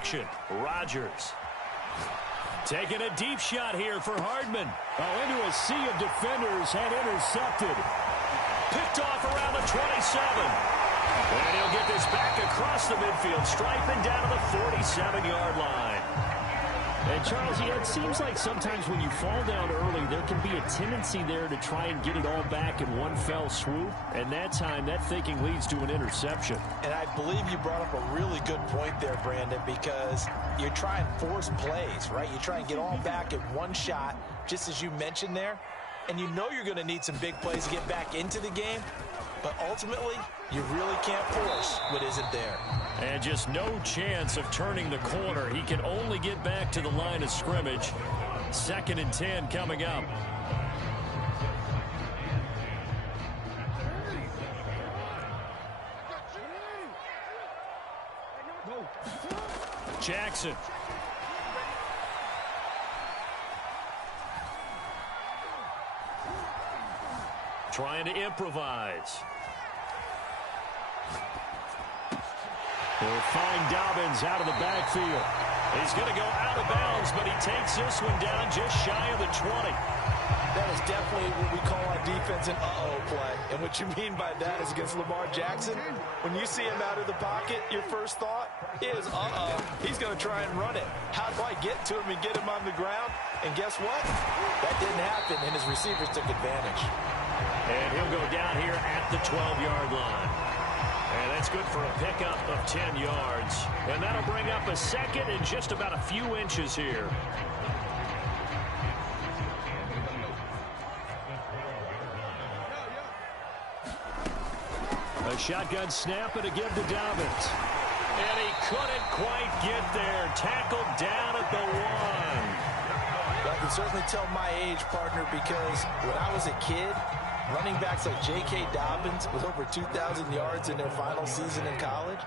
protection. Rodgers. Taking a deep shot here for Hardman. Oh, into a sea of defenders and intercepted. Picked off around the 27. And he'll get this back across the midfield stripe and down to the 47-yard line. And, Charles, it seems like sometimes when you fall down early, there can be a tendency there to try and get it all back in one fell swoop. And that time, that thinking leads to an interception. And I believe you brought up a really good point there, Brandon, because you're trying to force plays, right? You try and get all back in one shot, just as you mentioned there. And you know you're going to need some big plays to get back into the game. But ultimately, you really can't force what isn't there. And just no chance of turning the corner. He can only get back to the line of scrimmage. 2nd and 10 coming up. Jackson. Trying to improvise. They'll find Dobbins out of the backfield. He's going to go out of bounds, but he takes this one down just shy of the 20. That is definitely what we call on defense an uh-oh play. And what you mean by that is against Lamar Jackson, when you see him out of the pocket, your first thought is, uh-oh, he's going to try and run it. How do I get to him and get him on the ground? And guess what? That didn't happen, and his receivers took advantage. And he'll go down here at the 12-yard line. And that's good for a pickup of 10 yards. And that'll bring up a second and just about a few inches here. A shotgun snap and a give to Dobbins. And he couldn't quite get there. Tackled down at the 1. Well, I can certainly tell my age, partner, because when I was a kid, running backs like J.K. Dobbins with over 2,000 yards in their final season in college,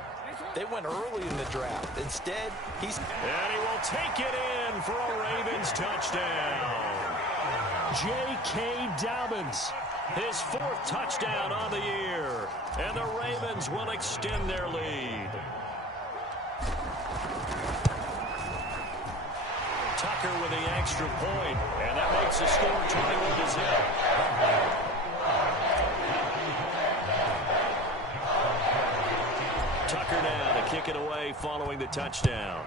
they went early in the draft. Instead, he's... And he will take it in for a Ravens touchdown. J.K. Dobbins, his 4th touchdown on the year. And the Ravens will extend their lead. Tucker with the extra point, and that makes the score 21-0. Tucker now to kick it away following the touchdown.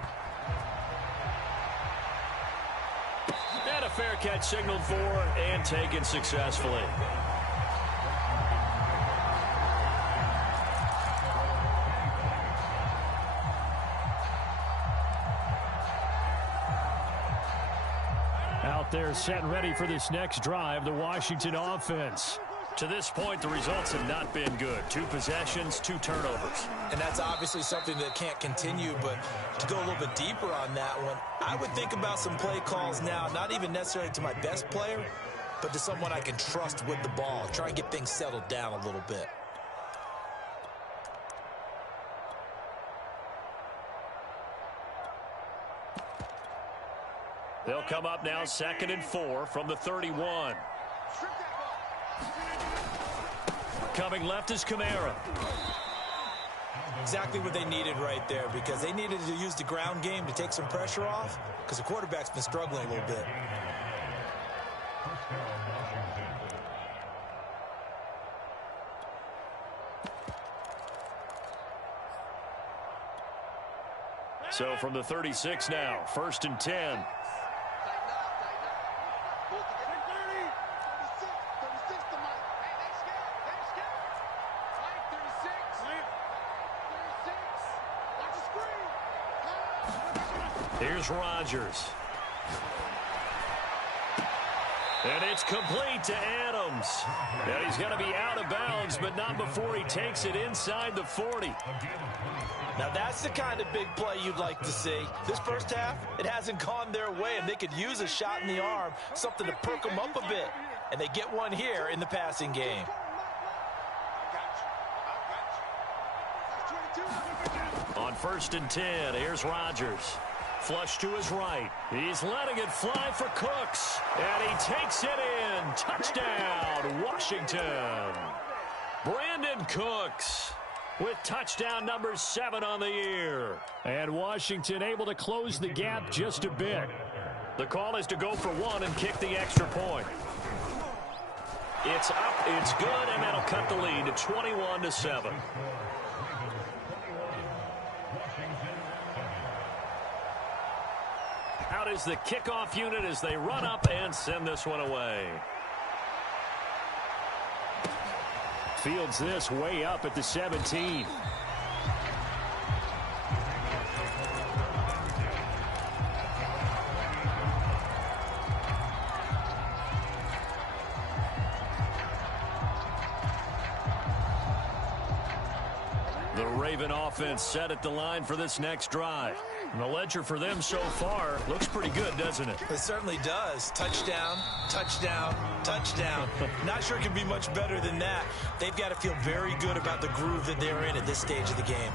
And a fair catch signaled for and taken successfully. Out there set and ready for this next drive, the Washington offense. To this point, the results have not been good. 2 possessions, 2 turnovers. And that's obviously something that can't continue, but to go a little bit deeper on that one, I would think about some play calls now, not even necessarily to my best player, but to someone I can trust with the ball. Try and get things settled down a little bit. They'll come up now 2nd and 4 from the 31. Coming left is Kamara. Exactly what they needed right there, because they needed to use the ground game to take some pressure off, because the quarterback's been struggling a little bit. So from the 36 now, 1st and 10. Here's Rodgers. And it's complete to Adams. And he's going to be out of bounds, but not before he takes it inside the 40. Now that's the kind of big play you'd like to see. This first half, it hasn't gone their way, and they could use a shot in the arm, something to perk them up a bit. And they get one here in the passing game. On 1st and 10, here's Rodgers. Flush to his right. He's letting it fly for Cooks. And he takes it in. Touchdown, Washington. Brandon Cooks with touchdown number 7 on the year. And Washington Washington able to close the gap just a bit. The call is to go for one and kick the extra point. It's up, it's good, and that'll cut the lead to 21-7. Out is the kickoff unit as they run up and send this one away. Fields this way up at the 17. The Raven offense set at the line for this next drive. And the ledger for them so far looks pretty good, doesn't it? It certainly does. Touchdown, touchdown, touchdown. Not sure it can be much better than that. They've got to feel very good about the groove that they're in at this stage of the game.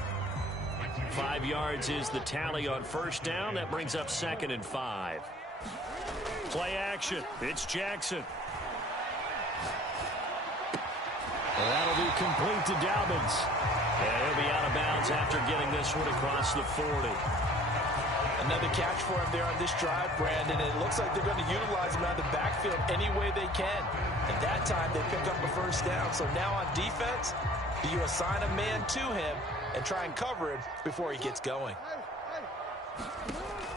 5 yards is the tally on first down. That brings up 2nd and 5. Play action. It's Jackson. That'll be complete to Dobbins. And he'll be out of bounds after getting this one across the 40. Another catch for him there on this drive, Brandon. And it looks like they're going to utilize him out of the backfield any way they can. At that time, they pick up a first down. So now on defense, do you assign a man to him and try and cover him before he gets going?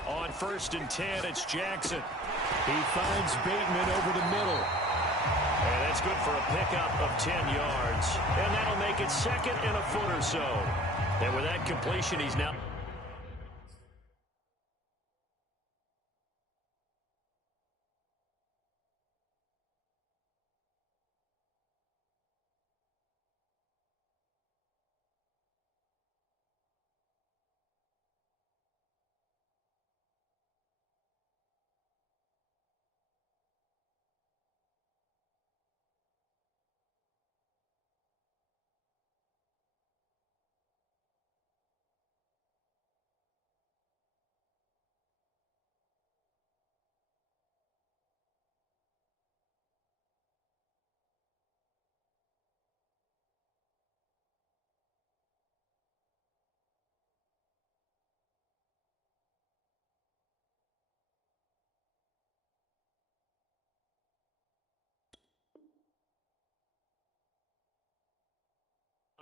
On 1st and 10, it's Jackson. He finds Bateman over the middle. And that's good for a pickup of 10 yards. And that'll make it 2nd and a foot or so. And with that completion, he's now...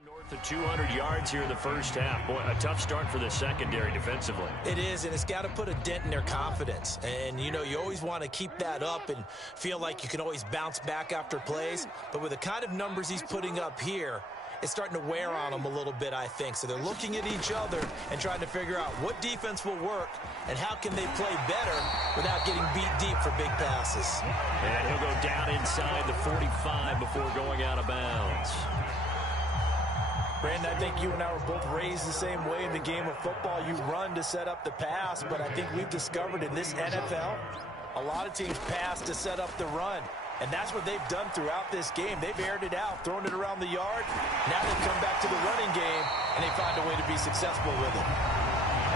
North of 200 yards here in the first half. Boy, a tough start for the secondary defensively. It is, and it's got to put a dent in their confidence. And, you know, you always want to keep that up and feel like you can always bounce back after plays. But with the kind of numbers he's putting up here, it's starting to wear on them a little bit, I think. So they're looking at each other and trying to figure out what defense will work and how can they play better without getting beat deep for big passes. And he'll go down inside the 45 before going out of bounds. Brandon, I think you and I were both raised the same way in the game of football. You run to set up the pass, but I think we've discovered in this NFL, a lot of teams pass to set up the run. And that's what they've done throughout this game. They've aired it out, thrown it around the yard. Now they've come back to the running game, and they find a way to be successful with it.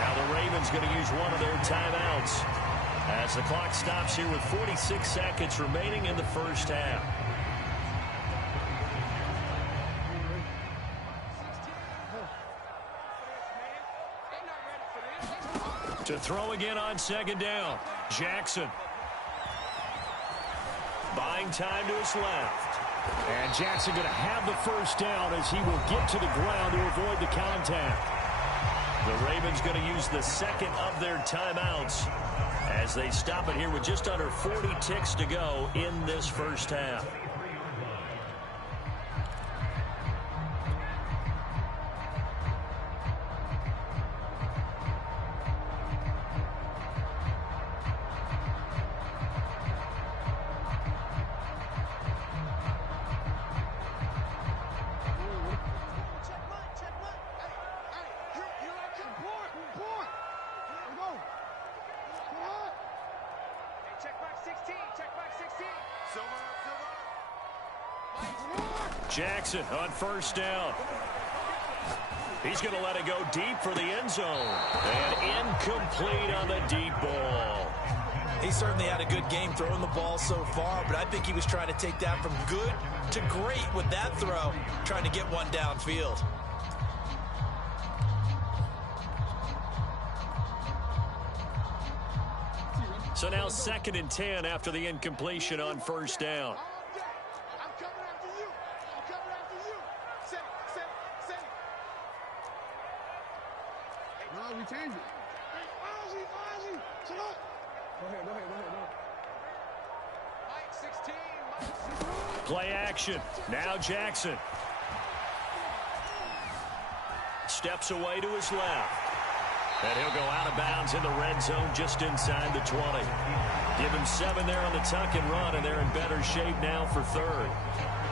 Now the Ravens going to use one of their timeouts as the clock stops here with 46 seconds remaining in the first half. To throw again on 2nd down. Jackson. Buying time to his left. And Jackson going to have the first down as he will get to the ground to avoid the contact. The Ravens going to use the 2nd of their timeouts as they stop it here with just under 40 ticks to go in this first half. Jackson on 1st down. He's going to let it go deep for the end zone. And incomplete on the deep ball. He certainly had a good game throwing the ball so far, but I think he was trying to take that from good to great with that throw, trying to get one downfield. So now 2nd and 10 after the incompletion on first down. I'm coming after you. I'm coming after you. Set it. No, we change it. Hey, Ozzy. Shut up. Go ahead. Mike 16. Play action. Now Jackson. Steps away to his left. And he'll go out of bounds in the red zone just inside the 20. Give him 7 there on the tuck and run, and they're in better shape now for 3rd.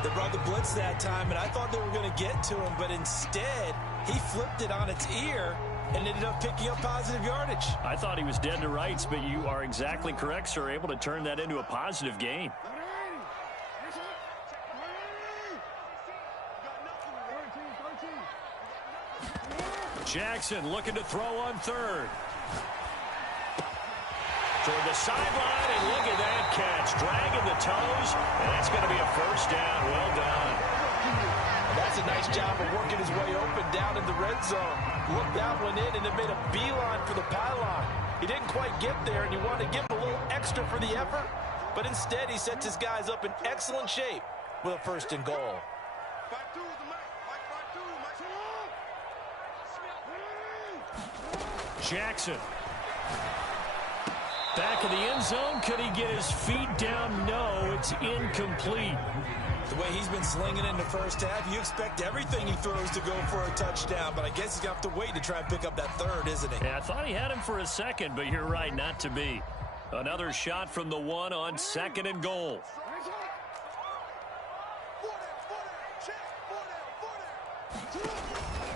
They brought the blitz that time, and I thought they were going to get to him, but instead he flipped it on its ear and ended up picking up positive yardage. I thought he was dead to rights, but you are exactly correct, sir. Able to turn that into a positive gain. Jackson looking to throw on 3rd. Toward the sideline, and look at that catch. Dragging the toes, and that's going to be a first down. Well done. That's a nice job of working his way open down in the red zone. Looked that one in and then made a beeline for the pylon. He didn't quite get there, and you wanted to give him a little extra for the effort, but instead he sets his guys up in excellent shape with a 1st and goal. Jackson. Back in the end zone. Could he get his feet down? No, it's incomplete. The way he's been slinging in the first half, you expect everything he throws to go for a touchdown, but I guess he's going to have to wait to try and pick up that 3rd, isn't he? Yeah, I thought he had him for a second, but you're right, not to be. Another shot from the 1 on 2nd and goal.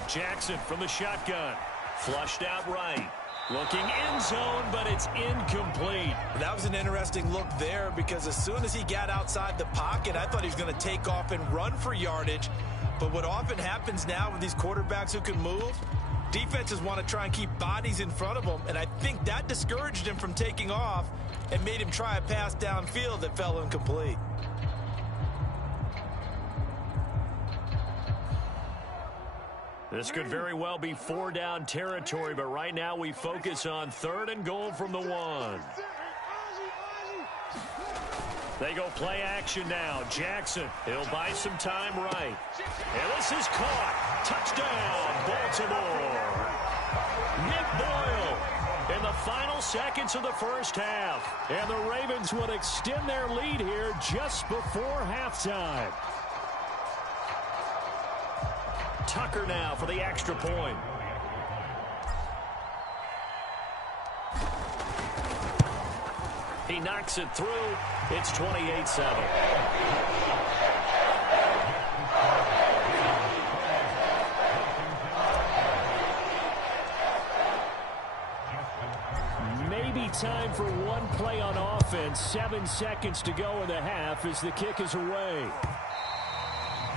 Jackson from the shotgun. Flushed out right. Looking end zone, but it's incomplete. That was an interesting look there because as soon as he got outside the pocket, I thought he was going to take off and run for yardage. But what often happens now with these quarterbacks who can move, defenses want to try and keep bodies in front of them, and I think that discouraged him from taking off and made him try a pass downfield that fell incomplete. This could very well be 4-down territory, but right now we focus on 3rd and goal from the 1. They go play action now. Jackson, he'll buy some time right. And this is caught. Touchdown, Baltimore. Nick Boyle in the final seconds of the first half. And the Ravens would extend their lead here just before halftime. Tucker now for the extra point. He knocks it through. It's 28-7. Maybe time for one play on offense. 7 seconds to go in the half as the kick is away.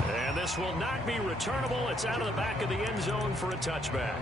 And this will not be returnable. It's out of the back of the end zone for a touchback.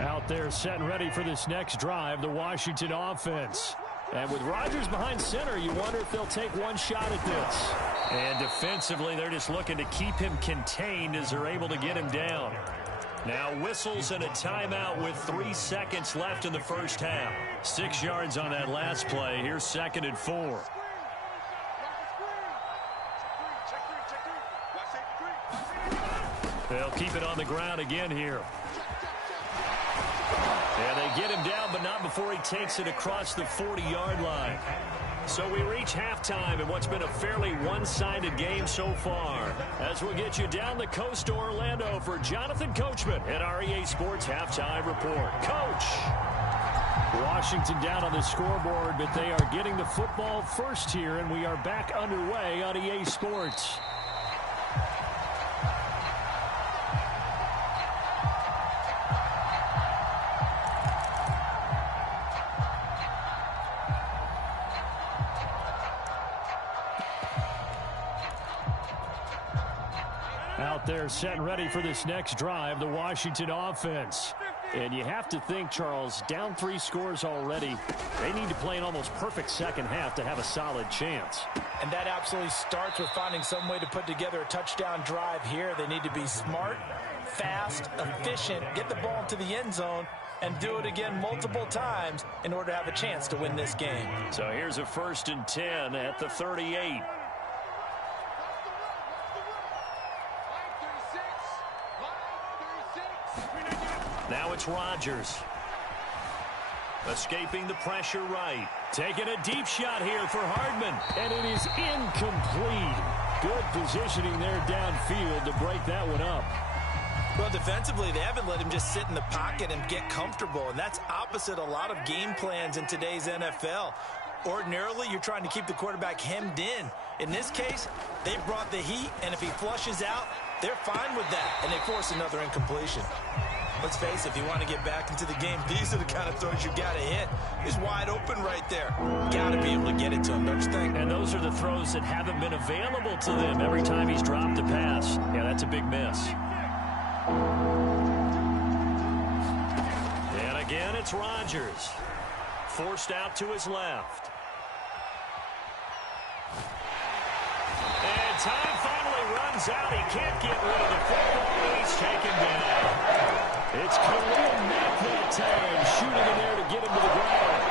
Out there set and ready for this next drive, the Washington offense. And with Rodgers behind center, you wonder if they'll take one shot at this. And defensively, they're just looking to keep him contained as they're able to get him down. Now whistles and a timeout with 3 seconds left in the first half. 6 yards on that last play. Here's 2nd and 4. They'll keep it on the ground again here. And they get him down, but not before he takes it across the 40-yard line. So we reach halftime in what's been a fairly one-sided game so far. As we'll get you down the coast to Orlando for Jonathan Coachman at our EA Sports Halftime Report. Coach! Washington down on the scoreboard, but they are getting the football first here, and we are back underway on EA Sports. Out there set and ready for this next drive, the Washington offense. And you have to think, Charles, down 3 scores already. They need to play an almost perfect second half to have a solid chance. And that absolutely starts with finding some way to put together a touchdown drive here. They need to be smart, fast, efficient, get the ball into the end zone, and do it again multiple times in order to have a chance to win this game. So here's a 1st and 10 at the 38. Now it's Rodgers. Escaping the pressure right. Taking a deep shot here for Hardman. And it is incomplete. Good positioning there downfield to break that one up. Well, defensively, they haven't let him just sit in the pocket and get comfortable, and that's opposite a lot of game plans in today's NFL. Ordinarily, you're trying to keep the quarterback hemmed in. In this case, they brought the heat, and if he flushes out, they're fine with that, and they force another incompletion. Let's face it, if you want to get back into the game, these are the kind of throws you got to hit. He's wide open right there. Got to be able to get it to him, don't you think? And those are the throws that haven't been available to them every time he's dropped a pass. Yeah, that's a big miss. And again, it's Rodgers. Forced out to his left. And time finally runs out. He can't get rid of the football. He's taken down. It's Khalil Mack that time, shooting in there to get him to the ground.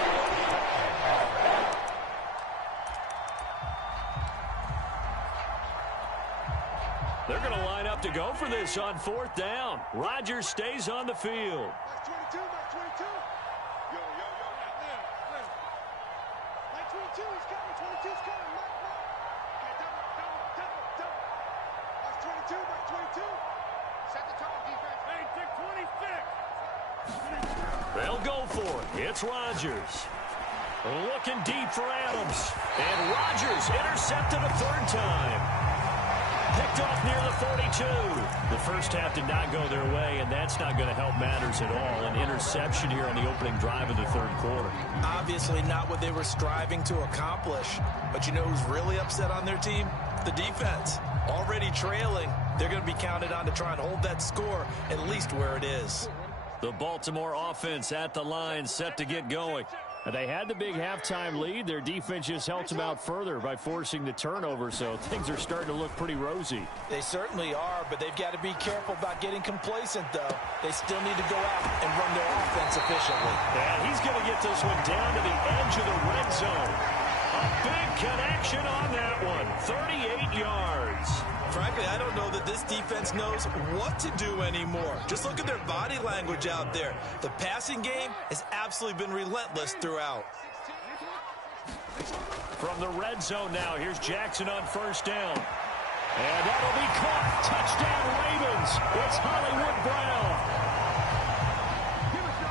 They're going to line up to go for this on 4th down. Rodgers stays on the field. Mark 22, Mark 22. Yo, not there. Mark 22, he's coming, 22's coming. Mark. Okay, double. Mark 22, Mark 22. Set the tone, defense. Hey, take 26. They'll go for it. It's Rodgers. Looking deep for Adams. And Rodgers intercepted a 3rd time. Picked off near the 42. The first half did not go their way, and that's not going to help matters at all. An interception here on the opening drive of the 3rd quarter. Obviously not what they were striving to accomplish. But you know who's really upset on their team? The defense. Already trailing. They're going to be counted on to try and hold that score at least where it is. The Baltimore offense at the line, set to get going. They had the big halftime lead. Their defense just helped them out further by forcing the turnover, so things are starting to look pretty rosy. They certainly are, but they've got to be careful about getting complacent, though. They still need to go out and run their offense efficiently. And he's going to get this one down to the edge of the red zone. A big connection on that one. 38 yards. Frankly, I don't know that this defense knows what to do anymore. Just look at their body language out there. The passing game has absolutely been relentless throughout. From the red zone now, here's Jackson on 1st down. And that'll be caught. Touchdown Ravens. It's Hollywood Brown.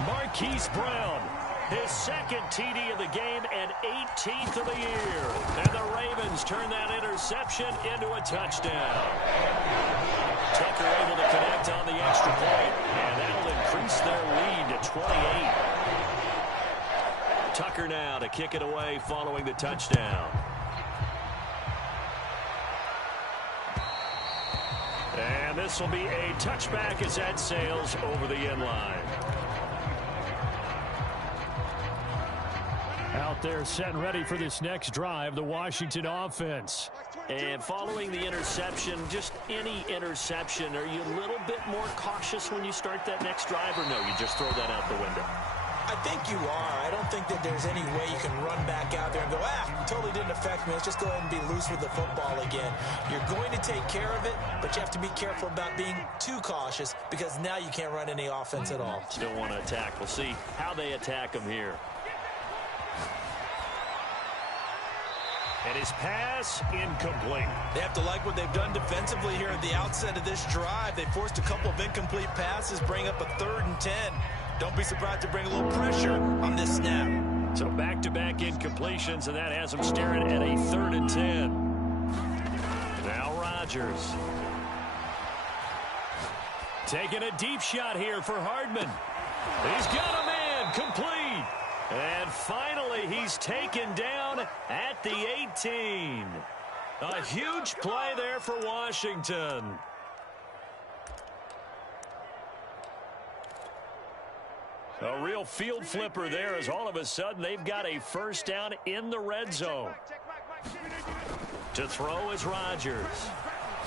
Marquise Brown. His 2nd TD of the game and 18th of the year. And the Ravens turn that interception into a touchdown. Tucker able to connect on the extra point. And that'll increase their lead to 28. Tucker now to kick it away following the touchdown. And this will be a touchback as that sails over the end line. Out there set and ready for this next drive, the Washington offense. And following the interception, just any interception, are you a little bit more cautious when you start that next drive, or no, you just throw that out the window? I think you are. I don't think that there's any way you can run back out there and go, totally didn't affect me. Let's just go ahead and be loose with the football again. You're going to take care of it, but you have to be careful about being too cautious because now you can't run any offense at all. Still want to attack. We'll see how they attack them here. And his pass incomplete. They have to like what they've done defensively here at the outset of this drive. They forced a couple of incomplete passes, bring up a 3rd and 10. Don't be surprised to bring a little pressure on this snap. So back-to-back incompletions, and that has them staring at a 3rd and 10. Now Rodgers. Taking a deep shot here for Hardman. He's got a man complete. And finally, he's taken down at the 18. A huge play there for Washington. A real field flipper there as all of a sudden they've got a first down in the red zone. To throw is Rodgers.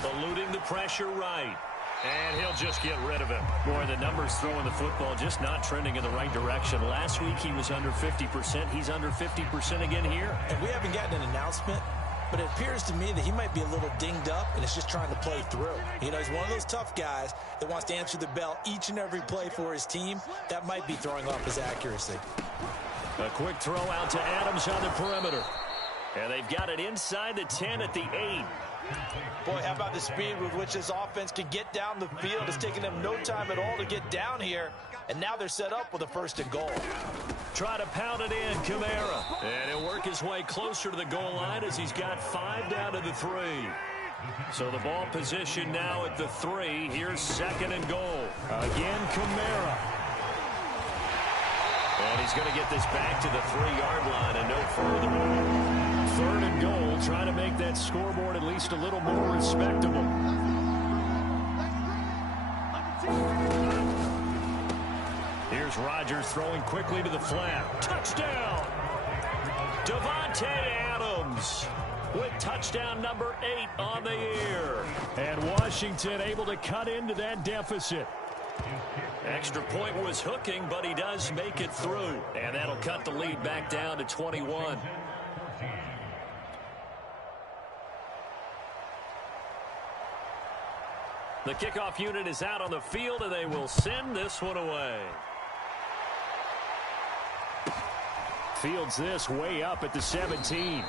Eluding the pressure right. And he'll just get rid of it. Boy, the numbers throwing the football just not trending in the right direction. Last week he was under 50%. He's under 50% again here. And we haven't gotten an announcement, but it appears to me that he might be a little dinged up and is just trying to play through. You know, he's one of those tough guys that wants to answer the bell each and every play for his team. That might be throwing off his accuracy. A quick throw out to Adams on the perimeter. And they've got it inside the 10 at the 8. Boy, how about the speed with which this offense can get down the field? It's taken them no time at all to get down here. And now they're set up with a 1st and goal. Try to pound it in, Kamara. And he'll work his way closer to the goal line as he's got 5 down to the 3. So the ball position now at the 3. Here's 2nd and goal. Again, Kamara. And he's going to get this back to the 3-yard line and no further. 3rd and goal, trying to make that scoreboard at least a little more respectable. Here's Rodgers throwing quickly to the flat. Touchdown! Davante Adams with touchdown number 8 on the year. And Washington able to cut into that deficit. Extra point was hooking, but he does make it through. And that'll cut the lead back down to 21. The kickoff unit is out on the field, and they will send this one away. Fields this way up at the 17.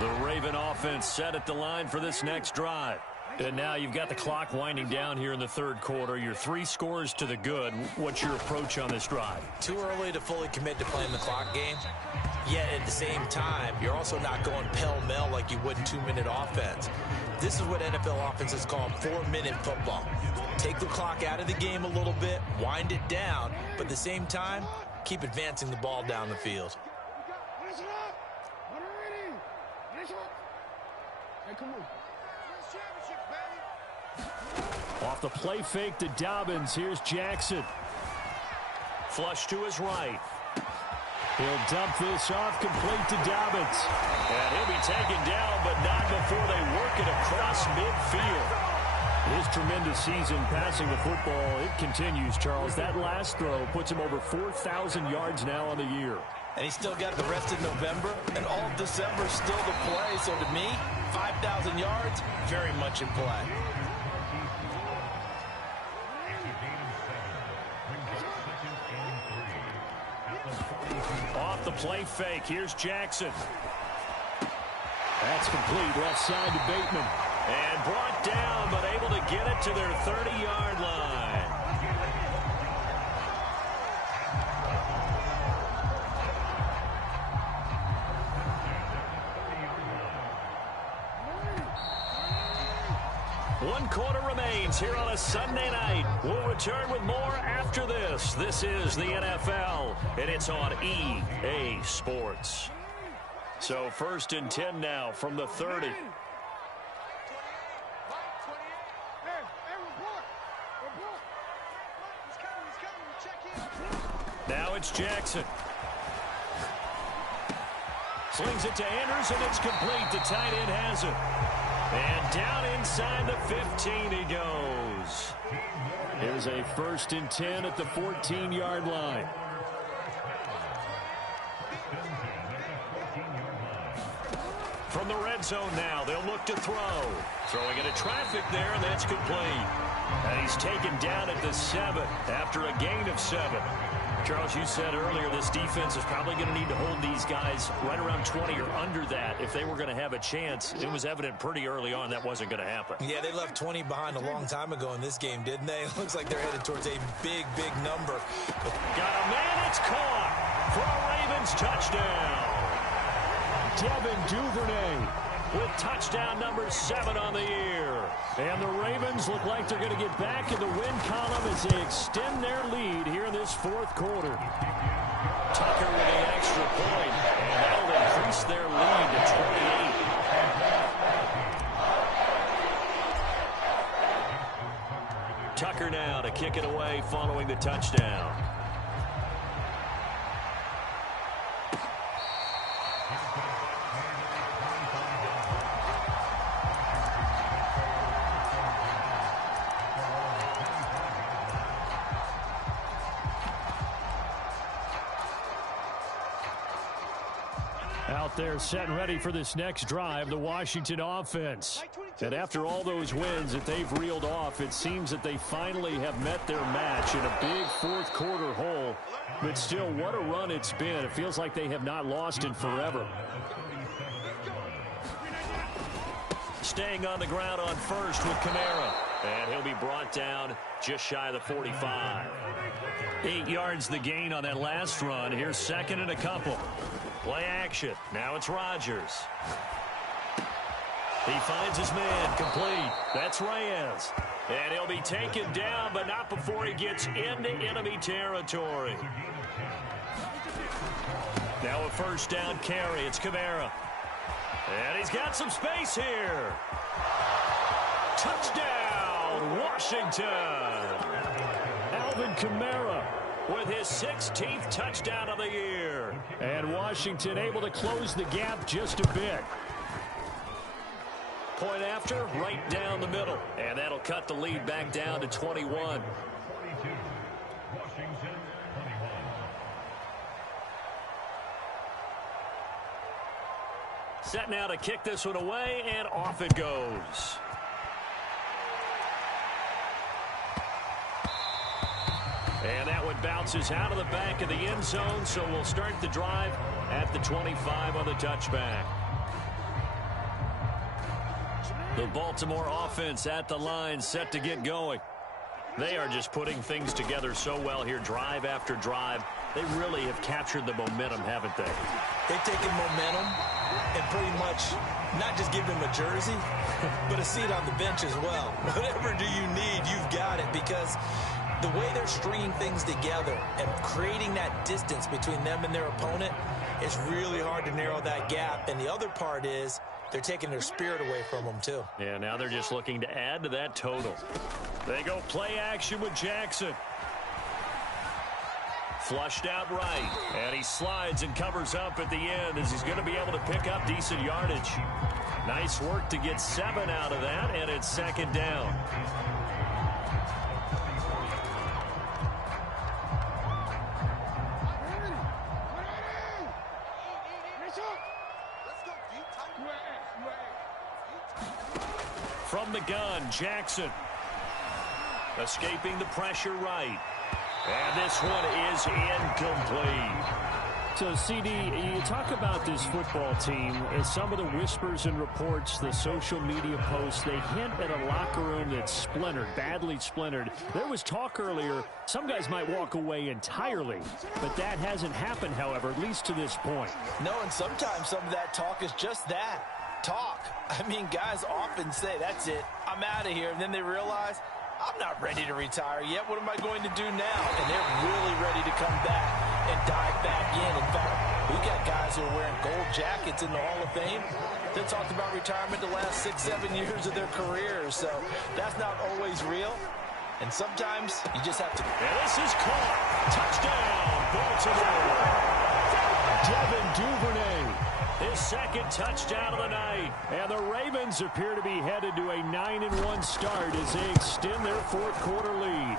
The Raven offense set at the line for this next drive. And now you've got the clock winding down here in the 3rd quarter. You're 3 scores to the good. What's your approach on this drive? Too early to fully commit to playing the clock game. Yet at the same time, you're also not going pell-mell like you would in 2-minute offense. This is what NFL offenses call 4-minute football. Take the clock out of the game a little bit, wind it down, but at the same time, keep advancing the ball down the field. Off the play fake to Dobbins. Here's Jackson. Flush to his right. He'll dump this off complete to Dobbins. And he'll be taken down, but not before they work it across midfield. His tremendous season passing the football, it continues, Charles. That last throw puts him over 4,000 yards now on the year. And he's still got the rest of November and all of December still to play. So to me, 5,000 yards, very much in play. Off the play fake, here's Jackson. That's complete, left side to Bateman. And brought down, but able to get it to their 30-yard line. One quarter remains here on a Sunday night. We'll return with more after this. This is the NFL, and it's on EA Sports. So 1st and 10 now from the 30. Now it's Jackson. Slings it to Andrews, and it's complete. The tight end has it. And down inside the 15 he goes. Here's a 1st and 10 at the 14-yard line. From the red zone now, they'll look to throw. Throwing into traffic there, and that's complete. And he's taken down at the 7 after a gain of 7. Charles, you said earlier this defense is probably going to need to hold these guys right around 20 or under that if they were going to have a chance. It was evident pretty early on that wasn't going to happen. Yeah, they left 20 behind a long time ago in this game, didn't they? It looks like they're headed towards a big, big number. Got a man, it's caught for a Ravens touchdown. Devin Duvernay with touchdown number 7 on the year. And the Ravens look like they're going to get back in the win column as they extend their lead here in this 4th quarter. Tucker with an extra point, and that'll increase Tucker now to kick it away following the touchdown. Out there set and ready for this next drive, the Washington offense. And after all those wins that they've reeled off, it seems that they finally have met their match in a big fourth quarter hole. But still, what a run it's been. It feels like they have not lost in forever. Staying on the ground on first with Kamara. And he'll be brought down just shy of the 45. 8 yards the gain on that last run. Here's second and a couple. Play action. Now it's Rodgers. He finds his man complete. That's Reyes. And he'll be taken down, but not before he gets into enemy territory. Now a first down carry. It's Kamara. And he's got some space here. Touchdown, Washington. Alvin Kamara with his 16th touchdown of the year. And Washington able to close the gap just a bit. Point after, right down the middle. And that'll cut the lead back down to 21. Set now to kick this one away, and off it goes. And that one bounces out of the back of the end zone, so we'll start the drive at the 25 on the touchback. The Baltimore offense at the line, set to get going. They are just putting things together so well here, drive after drive. They really have captured the momentum, haven't they? They've taken momentum and pretty much not just give them a jersey, but a seat on the bench as well. Whatever do you need, you've got it, because the way they're stringing things together and creating that distance between them and their opponent, it's really hard to narrow that gap. And the other part is they're taking their spirit away from them, too. Yeah, now they're just looking to add to that total. They go play action with Jackson. Flushed out right, and he slides and covers up at the end as he's going to be able to pick up decent yardage. Nice work to get 7 out of that, and it's second down. From the gun, Jackson. Escaping the pressure right. And this one is incomplete. So, CD, you talk about this football team as some of the whispers and reports, the social media posts, they hint at a locker room that's splintered, badly splintered. There was talk earlier, some guys might walk away entirely, but that hasn't happened, however, at least to this point. No, and sometimes some of that talk is just that, talk. I mean, guys often say, that's it, I'm out of here, and then they realize, I'm not ready to retire yet. What am I going to do now? And they're really ready to come back and dive back in. In fact, we got guys who are wearing gold jackets in the Hall of Fame that talked about retirement the last 6-7 years of their careers. So that's not always real. And sometimes you just have to. And this is caught. Touchdown, Baltimore. Devin Duvernay. His second touchdown of the night. And the Ravens appear to be headed to a 9-1 start as they extend their fourth quarter lead.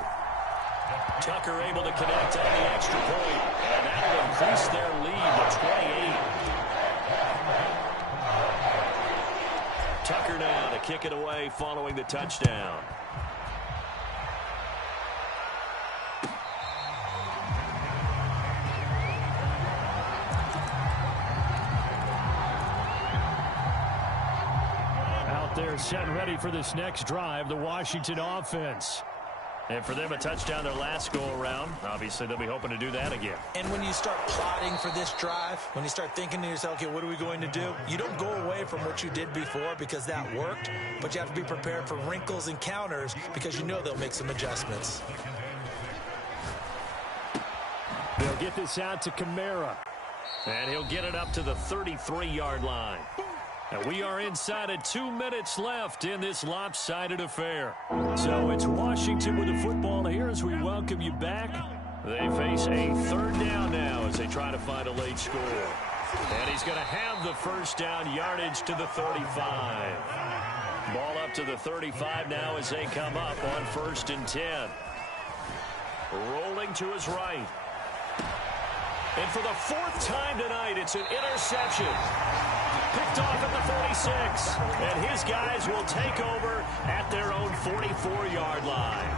Tucker able to connect on the extra point. And that'll increase their lead to 28. Tucker now to kick it away following the touchdown. They're set and ready for this next drive, the Washington offense. And for them, a touchdown their last go-around. Obviously, they'll be hoping to do that again. And when you start plotting for this drive, when you start thinking to yourself, okay, what are we going to do? You don't go away from what you did before because that worked, but you have to be prepared for wrinkles and counters because you know they'll make some adjustments. They'll get this out to Kamara. And he'll get it up to the 33-yard line. And we are inside of 2 minutes left in this lopsided affair. So it's Washington with the football here as we welcome you back. They face a third down now as they try to find a late score. And he's going to have the first down yardage to the 35. Ball up to the 35 now as they come up on 1st and 10. Rolling to his right. And for the 4th time tonight, it's an interception. Picked off at the 46. And his guys will take over at their own 44-yard line.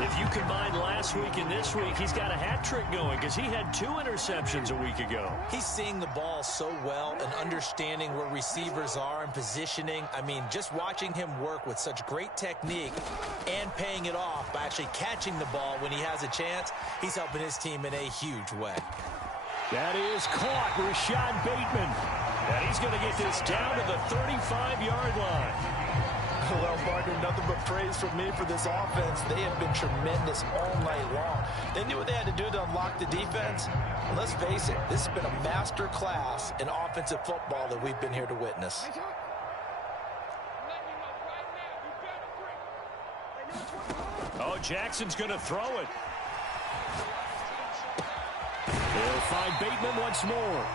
If you combine last week and this week, he's got a hat trick going because he had 2 interceptions a week ago. He's seeing the ball so well and understanding where receivers are and positioning. I mean, just watching him work with such great technique and paying it off by actually catching the ball when he has a chance, he's helping his team in a huge way. That is caught, Rashad Bateman. And he's going to get this down to the 35-yard line. Well, partner, nothing but praise from me for this offense. They have been tremendous all night long. They knew what they had to do to unlock the defense. And let's face it, this has been a master class in offensive football that we've been here to witness. Oh, Jackson's going to throw it. They'll find Bateman once more.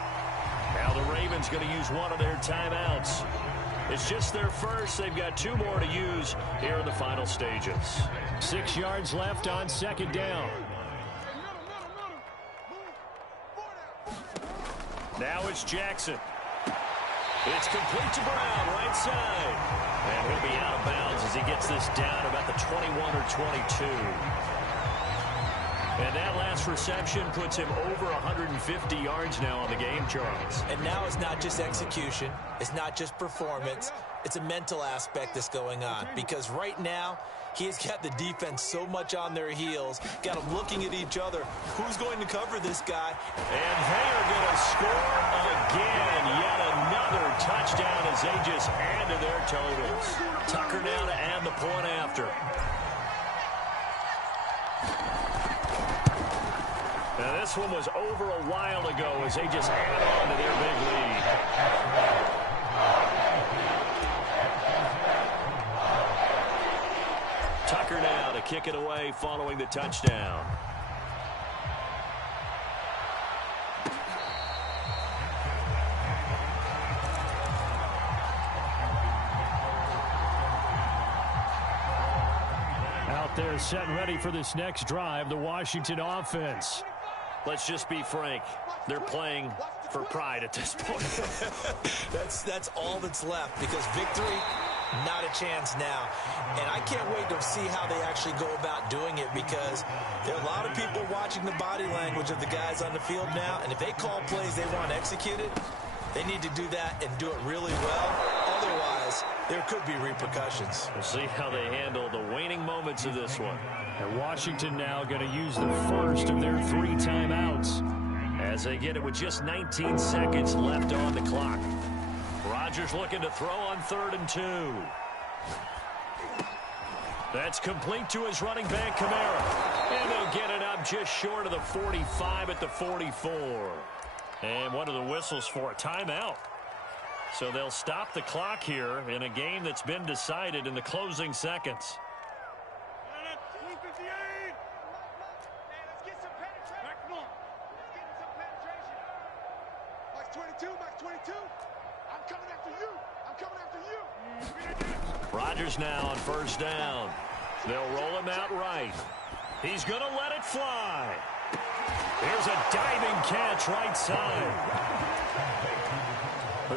Now the Ravens going to use one of their timeouts. It's just their first. They've got 2 more to use here in the final stages. 6 yards left on 2nd down. Now it's Jackson. It's complete to Brown, right side. And he'll be out of bounds as he gets this down about the 21 or 22. And that last reception puts him over 150 yards now on the game, Charles. And now it's not just execution. It's not just performance. It's a mental aspect that's going on. Because right now, he has got the defense so much on their heels, got them looking at each other. Who's going to cover this guy? And they are going to score again. Yet another touchdown as they just add to their totals. Tucker now to add the point after. Now, this one was over a while ago as they just add on to their big lead. Tucker now to kick it away following the touchdown. Out there set and ready for this next drive, the Washington offense. Let's just be frank. They're playing for pride at this point. That's all that's left because victory, not a chance now. And I can't wait to see how they actually go about doing it because there are a lot of people watching the body language of the guys on the field now. And if they call plays they want executed, they need to do that and do it really well. Otherwise, there could be repercussions. We'll see how they handle the waning moments of this one. And Washington now going to use the first of their 3 timeouts as they get it with just 19 seconds left on the clock. Rodgers looking to throw on 3rd and 2. That's complete to his running back, Kamara. And they'll get it up just short of the 45 at the 44. And one of the whistles for a timeout. So they'll stop the clock here in a game that's been decided in the closing seconds. Rodgers now on 1st down. They'll roll him out right. He's going to let it fly. Here's a diving catch right side.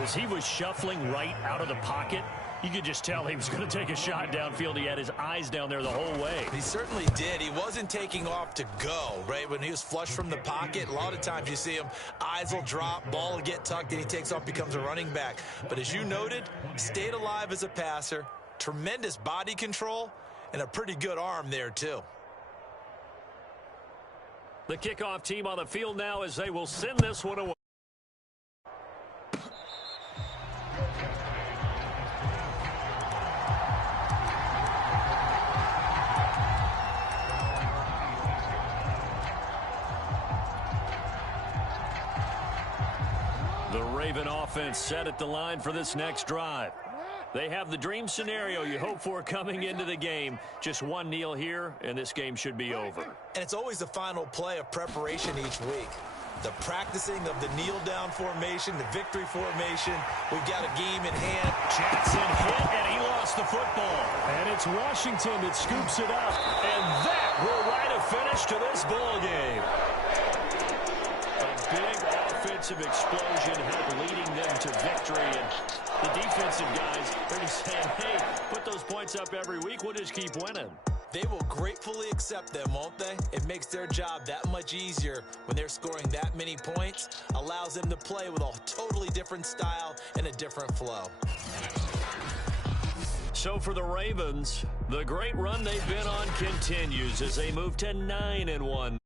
As he was shuffling right out of the pocket, you could just tell he was going to take a shot downfield. He had his eyes down there the whole way. He certainly did. He wasn't taking off to go, right? When he was flush from the pocket, a lot of times you see him, eyes will drop, ball will get tucked, and he takes off, becomes a running back. But as you noted, stayed alive as a passer, tremendous body control, and a pretty good arm there, too. The kickoff team on the field now as they will send this one away. The The Raven offense set at the line for this next drive. They have the dream scenario you hope for coming into the game. Just one kneel here, and this game should be over. And it's always the final play of preparation each week. The practicing of the kneel-down formation, the victory formation. We've got a game in hand. Jackson hit, and he lost the football. And it's Washington that scoops it up. And that will write a finish to this ball game. A big offensive explosion helped leading them to victory. And the defensive guys are saying, hey, put those points up every week. We'll just keep winning. They will gratefully accept them, won't they? It makes their job that much easier when they're scoring that many points. Allows them to play with a totally different style and a different flow. So for the Ravens, the great run they've been on continues as they move to 9-1.